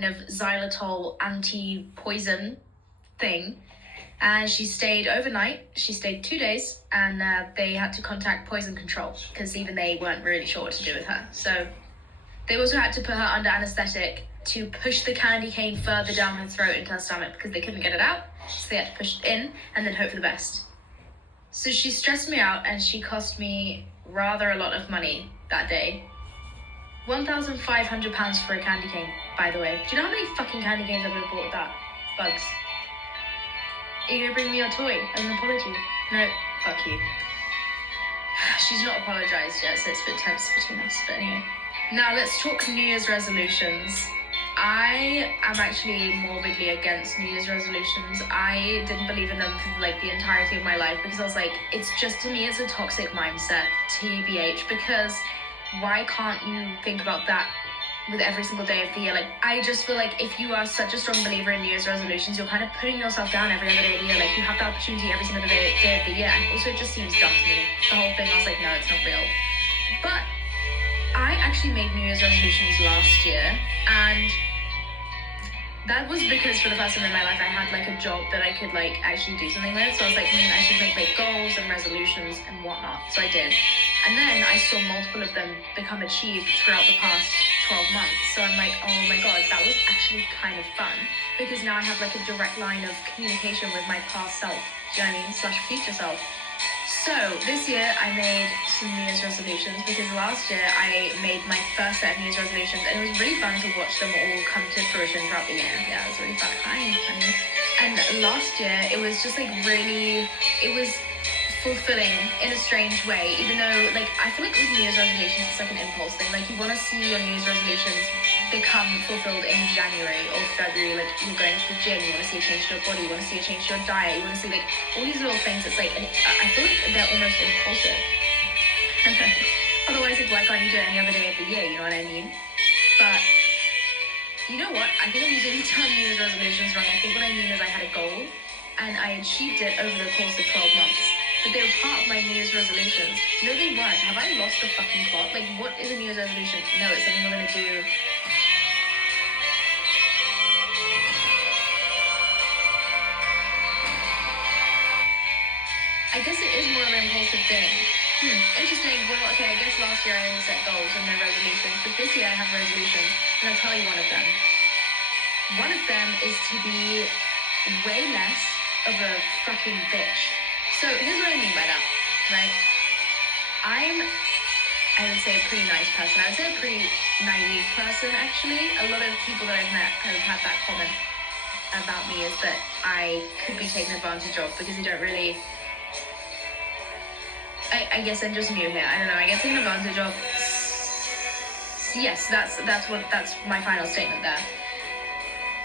kind of xylitol anti-poison thing. And she stayed overnight. She stayed 2 days, and they had to contact poison control because even they weren't really sure what to do with her. So they also had to put her under anesthetic to push the candy cane further down her throat into her stomach because they couldn't get it out. So they had to push it in and then hope for the best. So she stressed me out, and she cost me rather a lot of money that day. £1,500 for a candy cane, by the way. Do you know how many fucking candy canes I've bought with that? Bugs. Are you gonna bring me your toy as an apology? No, fuck you. She's not apologized yet, so it's a bit tense between us, but anyway. Now let's talk New Year's resolutions. I am actually morbidly against New Year's resolutions. I didn't believe in them for like the entirety of my life because I was like, it's just, to me, it's a toxic mindset, TBH, because why can't you think about that with every single day of the year? Like, I just feel like if you are such a strong believer in New Year's resolutions, you're kind of putting yourself down every other day of the year. Like, you have the opportunity every single day of the year. And also, it just seems dumb to me. The whole thing, I was like, no, it's not real. But I actually made New Year's resolutions last year, and that was because for the first time in my life, I had like a job that I could like actually do something with. So I was like, I should make like goals and resolutions and whatnot. So I did. And then I saw multiple of them become achieved throughout the past 12 months. So I'm like, oh my God, that was actually kind of fun, because now I have like a direct line of communication with my past self, do you know what I mean? / future self. So this year I made some New Year's resolutions because last year I made my first set of New Year's resolutions, and it was really fun to watch them all come to fruition throughout the year. Yeah, it was really fun. Hi, honey. And last year it was just like really, it was fulfilling in a strange way, even though like I feel like with New Year's resolutions it's like an impulse thing. Like you want to see your New Year's resolutions become fulfilled in January or February. Like you're going to the gym, you want to see a change to your body, you want to see a change to your diet, you want to see like all these little things. It's like, and I feel like they're almost impulsive. Otherwise, like, why can't you do it any other day of the year? You know what I mean? But you know what? I think I'm using the term New Year's resolutions wrong. I think what I mean is I had a goal and I achieved it over the course of 12 months. But they were part of my New Year's resolutions. No, they weren't. Have I lost the fucking plot? Like, what is a New Year's resolution? No, it's something we're gonna do. I guess it is more of an impulsive thing. Interesting. Well, okay, I guess last year I only set goals and no resolutions, but this year I have resolutions, and I'll tell you one of them. One of them is to be way less of a fucking bitch. So here's what I mean by that, right? I would say, a pretty nice person. I would say a pretty naive person, actually. A lot of people that I've met have had that comment about me, is that I could be taken advantage of because you don't really... I guess I'm just new here. I don't know. I get taken advantage of. Yes, that's my final statement there.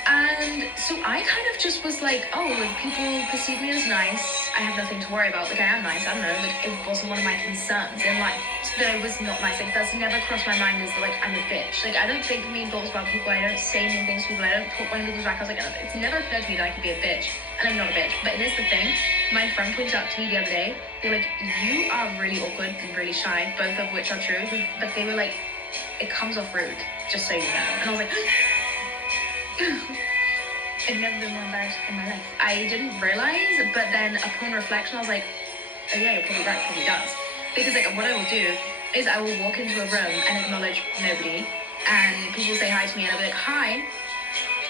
And so I kind of just was like, oh, like people perceive me as nice. I have nothing to worry about. Like I am nice. I don't know. Like it wasn't one of my concerns in life that I was not nice. Like that's never crossed my mind as like I'm a bitch. Like I don't think mean thoughts about people. I don't say mean things to people. I don't talk behind people's back. I was like, it's never occurred to me that I could be a bitch, and I'm not a bitch. But here's the thing. My friend pointed out to me the other day. They're like, you are really awkward and really shy, both of which are true. But they were like, it comes off rude, just so you know. And I was like. I've never been more embarrassed in my life. I didn't realize, but then upon reflection, I was like, oh yeah, you're probably right, probably does. Because like what I will do is I will walk into a room and acknowledge nobody, and people say hi to me, and I'll be like, hi.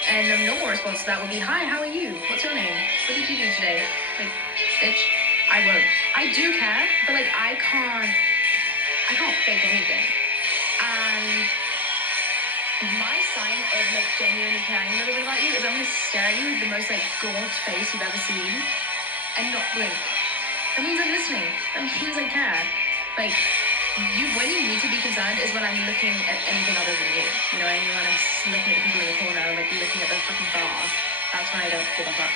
And the normal response to that would be, hi, how are you? What's your name? What did you do today? Like, bitch, I won't. I do care, but like I can't fake anything. And my sign of like genuinely caring a little bit about you is I'm gonna stare at you with the most like gaunt face you've ever seen and not blink. That means I'm listening. That means I care. Like when you need to be concerned is when I'm looking at anything other than you. You know what I mean? When I'm looking at the people in the corner, like looking at the fucking bar. That's when I don't give a fuck.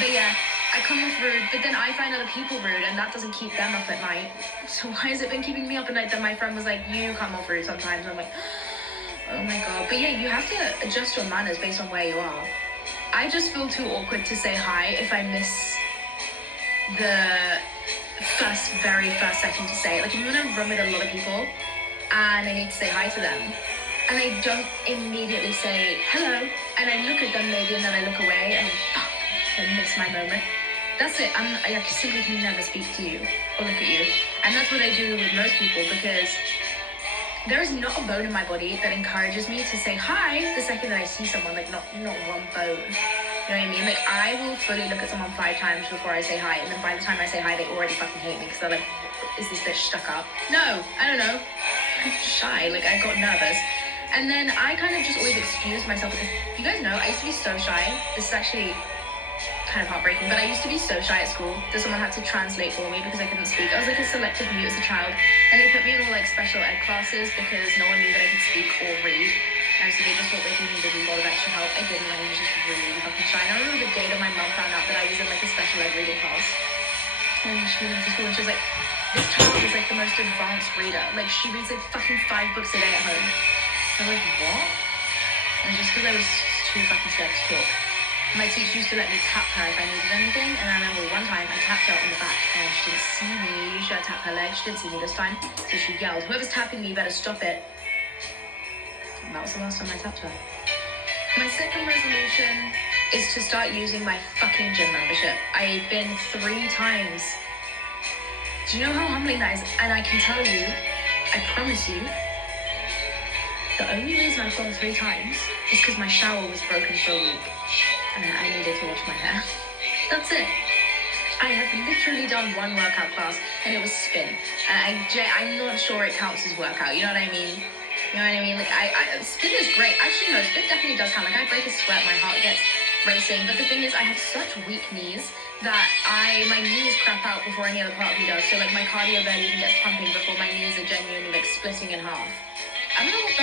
But yeah, I come off rude, but then I find other people rude, and that doesn't keep them up at night. So why has it been keeping me up at night that my friend was like, you come off rude sometimes? I'm like, oh my God. But yeah, you have to adjust your manners based on where you are. I just feel too awkward to say hi if I miss the very first second to say it. Like if I'm in a room with a lot of people and I need to say hi to them, and I don't immediately say hello, and I look at them maybe, and then I look away, and fuck, I miss my moment. That's it. I simply can never speak to you or look at you, and that's what I do with most people, because there is not a bone in my body that encourages me to say hi the second that I see someone. Like, not one bone. You know what I mean? Like, I will fully look at someone 5 times before I say hi, and then by the time I say hi, they already fucking hate me, because they're like, is this bitch stuck up? No, I don't know. I'm shy. Like, I got nervous. And then I kind of just always excuse myself, because you guys know, I used to be so shy. This is actually kind of heartbreaking, but I used to be so shy at school that someone had to translate for me because I couldn't speak. I was like a selective mute as a child, and they put me in all like special ed classes because no one knew that I could speak or read, and so they just thought they needed a lot of extra help. I didn't. I was just really fucking shy. And I remember the day that my mum found out that I was in like a special ed reading class, and she went to school and she was like, this child is like the most advanced reader. Like, she reads like fucking 5 books a day at home. I was like, what? And just because I was too fucking scared to talk. My teacher used to let me tap her if I needed anything, and I remember one time I tapped her on the back, and she didn't see me. Usually I tap her leg, she didn't see me this time, so she yelled, whoever's tapping me, better stop it. And that was the last time I tapped her. My second resolution is to start using my fucking gym membership. I've been 3 times. Do you know how humbling that is? And I can tell you, I promise you, the only reason I've gone 3 times is because my shower was broken for a week. And I needed to wash my hair. That's it. I have literally done 1 workout class, and it was spin. And I'm not sure it counts as workout. You know what I mean? You know what I mean? Like, spin is great. Actually, no, spin definitely does count. Like, I break a sweat, my heart gets racing. But the thing is, I have such weak knees that my knees crap out before any other part of me does. So, like, my cardio barely even gets pumping before my knees are genuinely, like, splitting in half.